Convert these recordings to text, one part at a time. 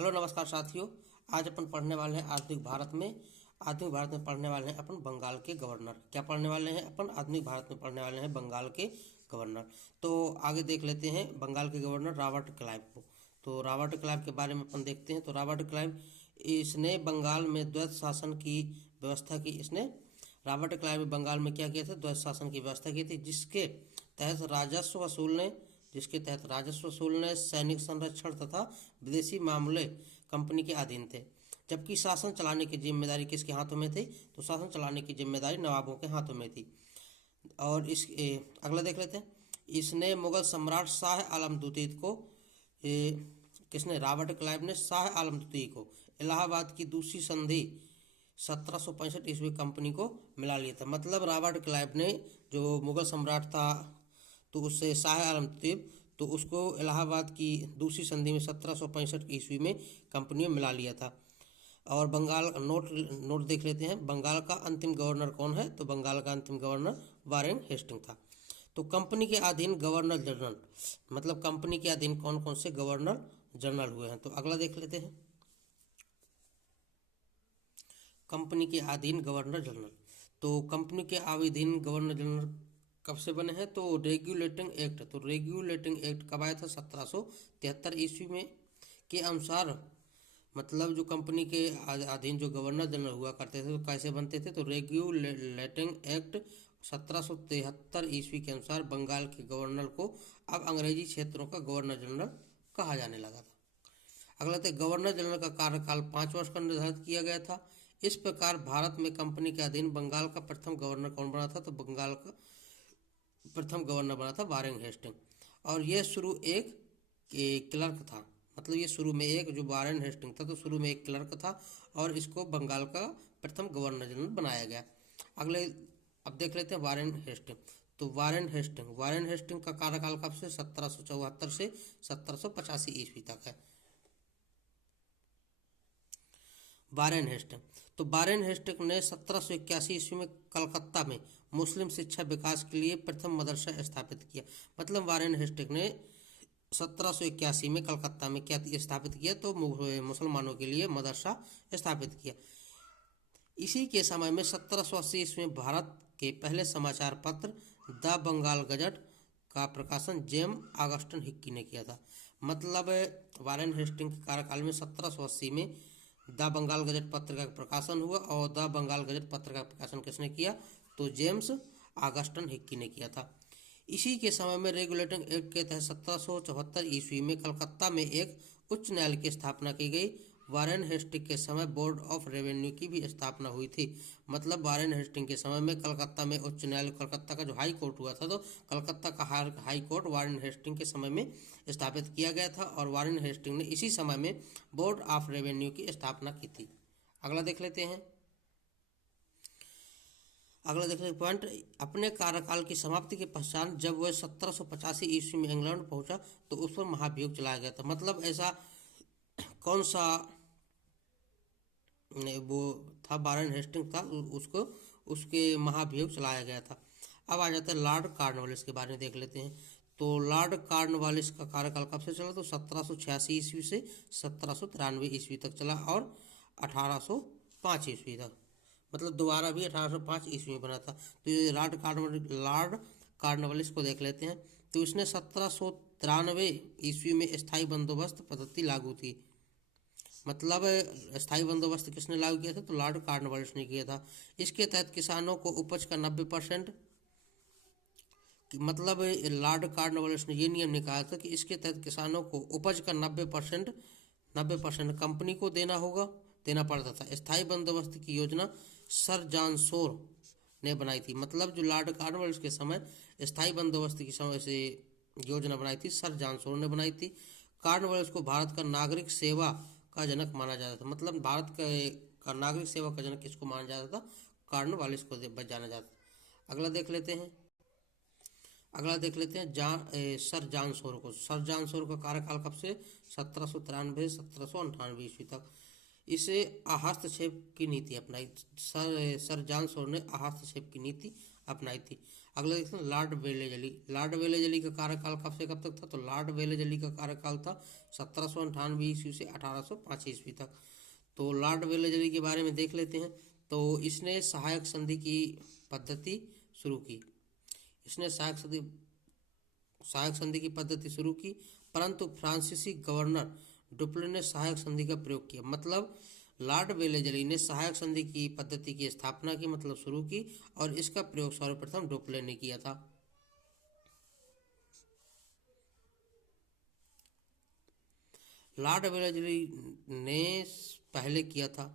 Hello नमस्कार साथियों। आज अपन पढ़ने वाले हैं आधुनिक भारत में पढ़ने वाले हैं अपन बंगाल के गवर्नर। क्या पढ़ने वाले हैं अपन? आधुनिक भारत में पढ़ने वाले हैं बंगाल के गवर्नर। तो आगे देख लेते हैं बंगाल के गवर्नर रॉबर्ट क्लाइव को। तो रॉबर्ट क्लाइव के बारे में अपन देखते हैं। तो रॉबर्ट क्लाइव इसने बंगाल में द्वैत शासन की व्यवस्था की। रॉबर्ट क्लाइव ने बंगाल में क्या किया था? द्वैत शासन की व्यवस्था की थी, जिसके तहत राजस्व वसूलने, सैनिक संरक्षण तथा विदेशी मामले कंपनी के अधीन थे। जबकि शासन चलाने की जिम्मेदारी किसके हाथों में थी? तो शासन चलाने की जिम्मेदारी नवाबों के हाथों में थी। और अगला देख लेते हैं। इसने मुगल सम्राट शाह आलम द्वितीय को रॉबर्ट क्लाइव ने शाह आलम द्वितीय को इलाहाबाद की दूसरी संधि 1765 ईस्वी कंपनी को मिला लिया था। मतलब रॉबर्ट क्लाइव ने जो मुगल सम्राट था तो उससे शाह आलम द्वितीय, तो उसको इलाहाबाद की दूसरी संधि में 1765 ईस्वी में कंपनी में मिला लिया था। और बंगाल नोट देख लेते हैं। बंगाल का अंतिम गवर्नर कौन है? तो बंगाल का अंतिम गवर्नर वारेन हेस्टिंग था। तो कंपनी के अधीन गवर्नर जनरल, मतलब कंपनी के अधीन कौन कौन से गवर्नर जनरल हुए हैं? तो अगला देख लेते हैं। कंपनी के अधीन गवर्नर जनरल। तो कंपनी के अधीन गवर्नर जनरल कब से बने हैं? तो रेगुलेटिंग एक्ट। तो रेगुलेटिंग एक्ट कब आया था? 1773 ईस्वी में के अनुसार, मतलब जो कंपनी के अधीन जो गवर्नर जनरल हुआ करते थे तो कैसे बनते थे? तो रेगुलेटिंग एक्ट 1773 ईस्वी के अनुसार बंगाल के गवर्नर को अब अंग्रेजी क्षेत्रों का गवर्नर जनरल कहा जाने लगा था। अगला था गवर्नर जनरल का कार्यकाल 5 वर्ष का निर्धारित किया गया था। इस प्रकार भारत में कंपनी के अधीन बंगाल का प्रथम गवर्नर कौन बना था? तो बंगाल का प्रथम गवर्नर बना था वारेन हेस्टिंग। और यह शुरू एक क्लर्क था, मतलब ये शुरू में एक जो वारेन हेस्टिंग था तो शुरू में एक क्लर्क था और इसको बंगाल का प्रथम गवर्नर जनरल बनाया गया। अगले अब देख लेते हैं वारेन हेस्टिंग। तो वारेन हेस्टिंग का कार्यकाल कब से? 1774 से 1785 ईस्वी तक है। Warren Hasting. तो वारेन हेस्टिंग ने 1781 ईस्वी में कलकत्ता में मुस्लिम शिक्षा विकास के लिए प्रथम मदरसा स्थापित किया। मतलब वारेन हेस्टिंग ने 1781 में कलकत्ता में क्या स्थापित किया? तो मुसलमानों के लिए मदरसा स्थापित किया। इसी के समय में 1780 ईस्वी में भारत के पहले समाचार पत्र द बंगाल गजट का प्रकाशन जेम्स ऑगस्टन हिक्की ने किया था। मतलब वारेन हेस्टिंग के कार्यकाल में 1780 में द बंगाल गजट पत्र का प्रकाशन हुआ। और द बंगाल गजट पत्र का प्रकाशन किसने किया? तो जेम्स ऑगस्टन हिक्की ने किया था। इसी के समय में रेगुलेटिंग एक्ट के तहत 1774 ईस्वी में कलकत्ता में एक उच्च न्यायालय की स्थापना की गई। वारेन हेस्टिंग के समय बोर्ड ऑफ रेवेन्यू की भी स्थापना हुई थी। मतलब वारेन हेस्टिंग के समय में कलकत्ता में उच्च न्यायालय, कलकत्ता का जो हाई कोर्ट हुआ था, तो कलकत्ता का हाई कोर्ट वारेन हेस्टिंग के समय में स्थापित किया गया था। और वारेन हेस्टिंग ने इसी समय में बोर्ड ऑफ रेवेन्यू की स्थापना की थी। अगला देख लेते हैं। अगला देखने पॉइंट, अपने कार्यकाल की समाप्ति के पश्चात जब वह 1785 ईस्वी में इंग्लैंड पहुंचा तो उस पर महाभियोग चलाया गया था। मतलब ऐसा कौन सा वो था? वारेन हेस्टिंग था, उसको उसके महाभियोग चलाया गया था। अब आ जाता है लॉर्ड कॉर्नवालिस के बारे में देख लेते हैं। तो लॉर्ड कॉर्नवालिस का कार्यकाल कब से चला? तो 1786 ईस्वी से 1793 ईस्वी तक चला और 1805 ईस्वी तक, मतलब दोबारा भी 1805 ईस्वी में बना था। तो ये लॉर्ड कॉर्नवालिस को देख लेते हैं। तो इसने 1793 ईस्वी में स्थायी बंदोबस्त पद्धति लागू थी। मतलब स्थायी बंदोबस्त किसने लागू किया था? तो लॉर्ड कॉर्नवालिस ने किया था। इसके तहत किसानों को उपज का 90%, मतलब लॉर्ड कॉर्नवालिस ने ये नियम निकाला था कि इसके तहत किसानों को उपज का 90% कंपनी को देना पड़ता था। स्थायी बंदोबस्त की योजना सर जॉन शोर ने बनाई थी। मतलब जो लॉर्ड कॉर्नवालिस के समय स्थायी बंदोबस्त की समय से योजना बनाई थी, सर जॉन शोर ने बनाई थी। कॉर्नवालिस को भारत का नागरिक सेवा का जनक माना जाता था। मतलब भारत का नागरिक सेवा का जनक किसको माना जाता था? कॉर्नवालिस को जाना जाता। अगला देख लेते हैं। सर जॉन शोर को। सर जॉन शोर का कार्यकाल कब से? 1793 से 1798 ईस्वी तक। इसे हस्तक्षेप की नीति अपनाई। सर जॉन शोर ने हस्तक्षेप की नीति अपनाई थी। अगला देखते हैं लॉर्ड वेलेजली। लॉर्ड वेलेजली का कार्यकाल कब से कब तक था? तो लॉर्ड वेलेजली का कार्यकाल था 1798 ईस्वी से 1805 ईस्वी तक। तो लॉर्ड वेलेजली के बारे में देख लेते हैं। तो इसने सहायक संधि की पद्धति शुरू की, परंतु फ्रांसीसी गवर्नर डुप्ले ने सहायक संधि का प्रयोग किया। मतलब लॉर्ड वेलेजली ने सहायक संधि की पद्धति की स्थापना की, मतलब शुरू की, और इसका प्रयोग सर्वप्रथम डुप्ले ने किया था। लॉर्ड वेलेजली ने पहले किया था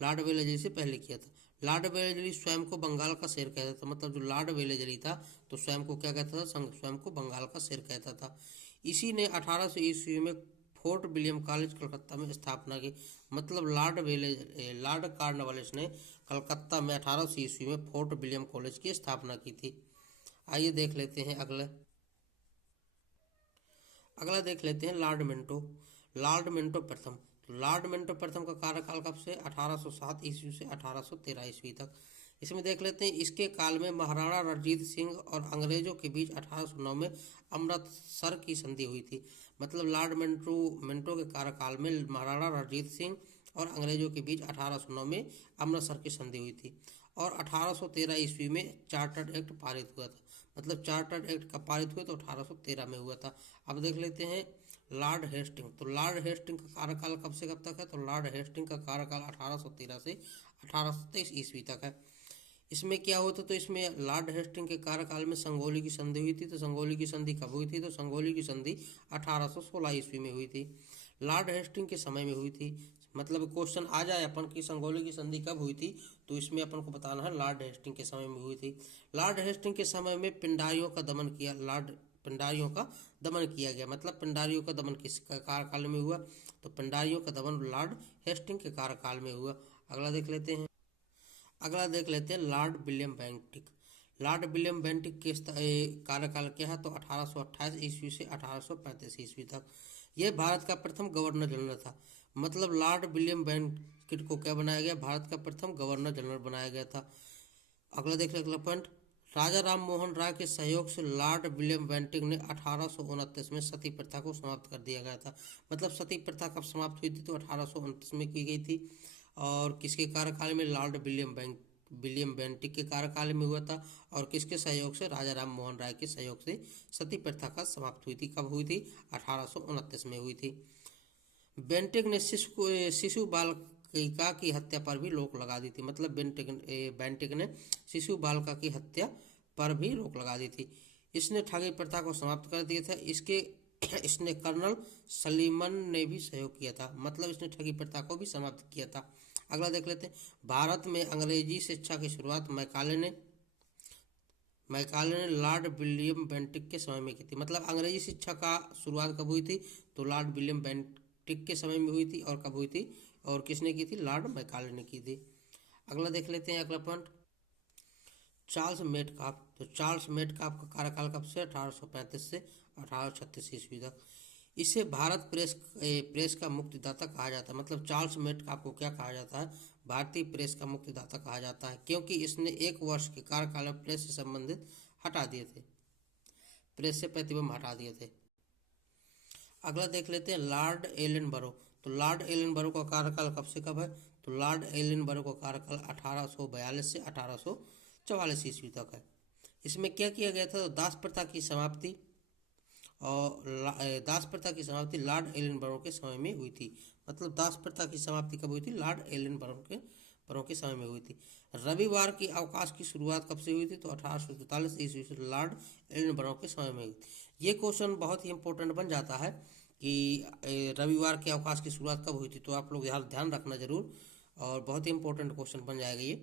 लॉर्ड वेलेजली से पहले किया था। लॉर्ड वेलेजली स्वयं को बंगाल का शेर कहता था। मतलब जो लॉर्ड वेलेजली था तो स्वयं को क्या कहता था? स्वयं को बंगाल का शेर कहता था। इसी ने 1800 ईस्वी में फोर्ट विलियम कॉलेज कलकत्ता में स्थापना की। मतलब लॉर्ड कॉर्नवालिस ने कलकत्ता में 1800 ईस्वी में फोर्ट विलियम कॉलेज की स्थापना की थी। आइए देख लेते हैं अगला देख लेते हैं लॉर्ड मिंटो। लॉर्ड मिंटो प्रथम। लॉर्ड मिंटो प्रथम का कार्यकाल कब से? 1807 ईस्वी से 1813 ईस्वी तक। इसमें देख लेते हैं इसके काल में महाराणा रणजीत सिंह और अंग्रेजों के बीच 1809 में अमृतसर की संधि हुई थी। मतलब लॉर्ड मिंटो के कार्यकाल में महाराणा रणजीत सिंह और अंग्रेजों के बीच 1809 में अमृतसर की संधि हुई थी, और 1813 ईस्वी में चार्टर्ड एक्ट पारित हुआ था। मतलब चार्टर्ड एक्ट कब पारित हुआ? तो 1813 में हुआ था। अब देख लेते हैं लॉर्ड हेस्टिंग। तो लॉर्ड हेस्टिंग का कार्यकाल कब से कब तक है? तो लॉर्ड हेस्टिंग का कार्यकाल 1813 से 1823 ईस्वी तक है। इसमें क्या होता? तो इसमें लॉर्ड हेस्टिंग के कार्यकाल में संगोली की संधि हुई थी। तो संगोली की संधि कब हुई थी? तो संगोली की संधि 1816 ईस्वी में हुई थी, लॉर्ड हेस्टिंग के समय में हुई थी। मतलब क्वेश्चन आ जाए अपन की संगोली की संधि कब हुई थी, तो इसमें अपन को बताना है लॉर्ड हेस्टिंग के समय में हुई थी। लॉर्ड हेस्टिंग के समय में पिंडारियों का दमन किया गया। मतलब पिंडारियों का दमन किस कार्यकाल में हुआ? तो पिंडारियों का दमन लॉर्ड हेस्टिंग के कार्यकाल में हुआ। अगला देख लेते हैं Lord William Bentinck. Lord William Bentinck के कार्यकाल क्या है? तो 1828 ईस्वी से 1835 ईस्वी तक। यह भारत का प्रथम गवर्नर जनरल था। मतलब लॉर्ड विलियम बेंटिक को क्या बनाया गया? भारत का प्रथम गवर्नर जनरल बनाया गया था। अगला देख लेते हैं पॉइंट, राजा राम मोहन राय के सहयोग से लॉर्ड विलियम बेंटिक ने 1829 में सती प्रथा को समाप्त कर दिया गया था। मतलब सती प्रथा कब समाप्त हुई थी? तो 1829 में की गई थी। और किसके कार्यकाल में? लॉर्ड विलियम बेंटिक के कार्यकाल में हुआ था। और किसके सहयोग से? राजा राम मोहन राय के सहयोग से सती प्रथा का समाप्त हुई थी। कब हुई थी? 1829 में हुई थी। बेंटिक ने शिशु बालिका की हत्या पर भी रोक लगा दी थी। मतलब बेंटिक ने शिशु बालिका की हत्या पर भी रोक लगा दी थी। इसने ठगी प्रथा को समाप्त कर दिया था। इसने कर्नल सलीमन ने भी सहयोग किया था। मतलब इसने ठगी प्रथा को भी समाप्त किया था। अगला देख लेते हैं, भारत में अंग्रेजी शिक्षा की शुरुआत मैकाले ने लॉर्ड विलियम बेंटिक के समय में की थी। मतलब अंग्रेजी शिक्षा का शुरुआत कब हुई थी? तो लॉर्ड विलियम बेंटिक के समय में हुई थी। और कब हुई थी? और किसने की थी? लॉर्ड मैकाले ने की थी। अगला देख लेते हैं अगला पॉइंट, चार्ल्स मेटकाफ। तो चार्ल्स मेटकाफ का कार्यकाल कब से? 1835 से 1836 ईस्वी तक। इसे भारत प्रेस का मुक्तिदाता कहा जाता है। मतलब चार्ल्स मेटकाफ को क्या कहा जाता है? भारतीय प्रेस का मुक्तिदाता कहा जाता है, क्योंकि इसने 1 वर्ष के कार्यकाल में प्रेस से संबंधित हटा दिए थे, प्रेस से प्रतिबंध हटा दिए थे। अगला देख लेते हैं लॉर्ड एलन बरो। तो लॉर्ड एलन बरो का कार्यकाल कब से कब है? तो लॉर्ड एलन बरो का कार्यकाल 1842 से 1844 ईस्वी तक है। इसमें क्या किया गया था? तो दास प्रथा की समाप्ति लॉर्ड एलन बरो के समय में हुई थी। मतलब दास प्रथा की समाप्ति कब हुई थी? लॉर्ड एलन बरो के समय में हुई थी। रविवार की अवकाश की शुरुआत कब से हुई थी? तो 1843 ईस्वी से लॉर्ड एलन बरो के समय में हुई थी। ये क्वेश्चन बहुत ही इंपॉर्टेंट बन जाता है कि रविवार के अवकाश की शुरुआत कब हुई थी। तो आप लोग ध्यान रखना जरूर, और बहुत ही इंपॉर्टेंट क्वेश्चन बन जाएगा ये।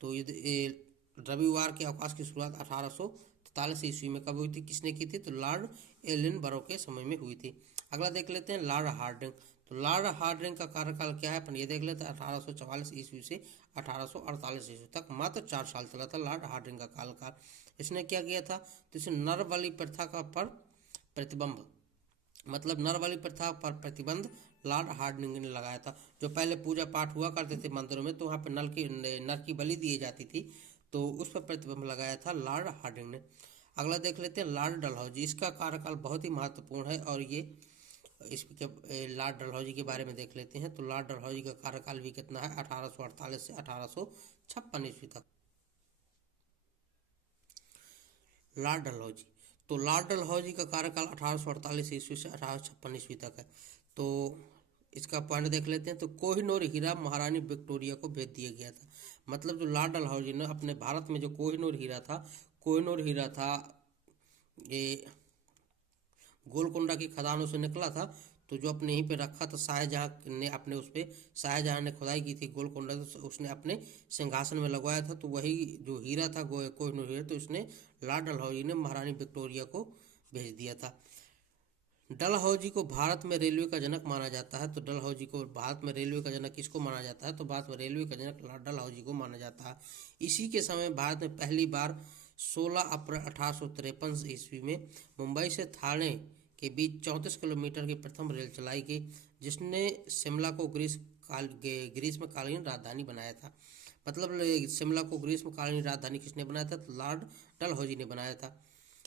तो ये रविवार के अवकाश की शुरुआत 1843 ईस्वी में कब हुई थी? किसने की थी? तो लॉर्ड एलन बरो के समय में हुई थी। अगला देख लेते हैं लॉर्ड हार्डिंग। तो लॉर्ड हार्डिंग का कार्यकाल क्या है? अपन ये देख लेते हैं 1844 ईस्वी से 1848 ईस्वी तक। मात्र 4 साल चला था लॉर्ड हार्डिंग का काल। इसने क्या किया था? तो इसने नर बलि प्रथा पर प्रतिबंध, मतलब नर बलि प्रथा पर प्रतिबंध लॉर्ड हार्डिंग ने लगाया था। जो पहले पूजा पाठ हुआ करते थे मंदिरों में, तो वहाँ पर नर की बलि दी जाती थी। तो उस पर प्रतिबंध लगाया था लॉर्ड हार्डिंग ने। अगला देख लेते हैं लॉर्ड डलहौजी। इसका कार्यकाल बहुत ही महत्वपूर्ण है और ये इसके लॉर्ड डलहौजी के बारे में देख लेते हैं। तो लॉर्ड डलहौजी का कार्यकाल भी कितना है, 1848 से 1856 ईस्वी तक। लॉर्ड डलहौजी, तो लॉर्ड डलहौजी का कार्यकाल 1848 ईस्वी से 1856 ईस्वी तक है। तो इसका पॉइंट देख लेते हैं। तो कोहिनूर हीरा महारानी विक्टोरिया को भेज दिया गया था। मतलब जो लॉर्ड डलहौजी ने अपने भारत में जो कोहिनूर हीरा था ये गोलकोंडा की खदानों से निकला था। तो जो अपने यहीं पे रखा था, शाहजहां ने अपने उस पर शाहजहां ने खुदाई की थी गोलकोंडा, तो उसने अपने सिंहासन में लगवाया था। तो वही जो हीरा था कोहिनूर हीरा, तो इसने लॉर्ड डलहौजी ने महारानी विक्टोरिया को भेज दिया था। डलहौजी को भारत में रेलवे का जनक माना जाता है। तो डलहौजी को भारत में रेलवे का जनक किसको माना जाता है, तो भारत में रेलवे का जनक लॉर्ड डलहौजी को माना जाता है। इसी के समय भारत में पहली बार 16 अप्रैल 1853 ईस्वी में मुंबई से थाने के बीच 34 किलोमीटर की प्रथम रेल चलाई गई, जिसने शिमला को ग्रीष्मकालीन राजधानी बनाया था। मतलब शिमला को ग्रीष्मकालीन राजधानी किसने बनाया था, तो लॉर्ड डलहौजी ने बनाया था।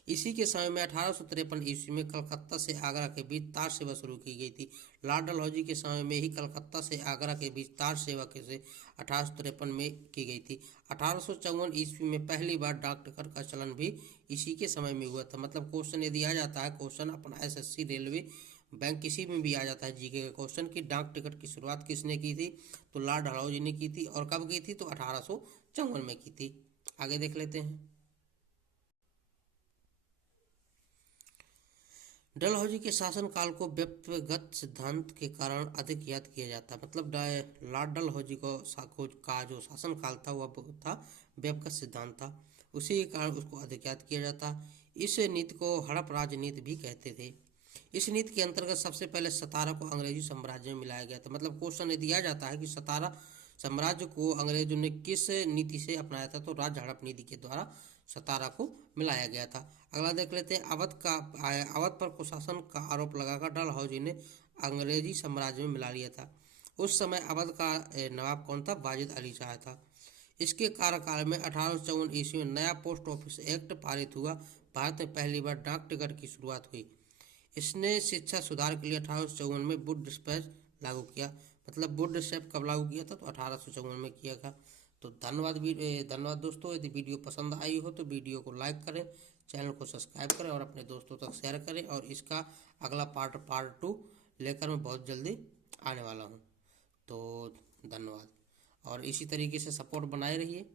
इसी के समय में 1853 ईस्वी में कलकत्ता से आगरा के बीच तार सेवा शुरू की गई थी। लॉर्ड डलहौजी के समय में ही कलकत्ता से आगरा के बीच तार सेवा से 1853 में की गई थी। 1854 ईस्वी में पहली बार डाक टिकट का चलन भी इसी के समय में हुआ था। मतलब क्वेश्चन यदि आ जाता है, क्वेश्चन अपना SSC रेलवे बैंक किसी में भी आ जाता है जीके का क्वेश्चन कि डाक टिकट की शुरुआत किसने की थी, तो लॉर्ड डलहौजी ने की थी। और कब की थी, तो 1854 में की थी। आगे देख लेते हैं। डलहौजी के शासनकाल को व्यक्तिगत सिद्धांत के कारण अधिक याद किया जाता है। मतलब लॉर्ड डलहौजी का जो शासनकाल था वह था व्यक्तिगत सिद्धांत था, उसी के कारण उसको अधिक याद किया जाता। इस नीति को हड़प राजनीति भी कहते थे। इस नीति के अंतर्गत सबसे पहले सतारा को अंग्रेजी साम्राज्य में मिलाया गया था। मतलब क्वेश्चन यदि आ जाता है कि सतारा साम्राज्य को अंग्रेजों ने किस नीति से अपनाया था, तो राज्य हड़प नीति के द्वारा सतारा को मिलाया गया था। अगला देख लेते हैं। अवध पर कुशासन का आरोप लगाकर डलहौजी ने अंग्रेजी साम्राज्य में मिला लिया था। उस समय अवध का नवाब कौन था, वाजिद अली शाह था। इसके कार्यकाल में 1854 ईस्वी में नया पोस्ट ऑफिस एक्ट पारित हुआ। भारत में पहली बार डाक टिकट की शुरुआत हुई। इसने शिक्षा सुधार के लिए 1854 में वुड डिस्पैच लागू किया। मतलब वुड डिस्पैच कब लागू किया था, तो 1854 में किया था। तो धन्यवाद दोस्तों। यदि वीडियो पसंद आई हो तो वीडियो को लाइक करें, चैनल को सब्सक्राइब करें और अपने दोस्तों तक शेयर करें। और इसका अगला पार्ट 2 लेकर मैं बहुत जल्दी आने वाला हूँ। तो धन्यवाद और इसी तरीके से सपोर्ट बनाए रहिए।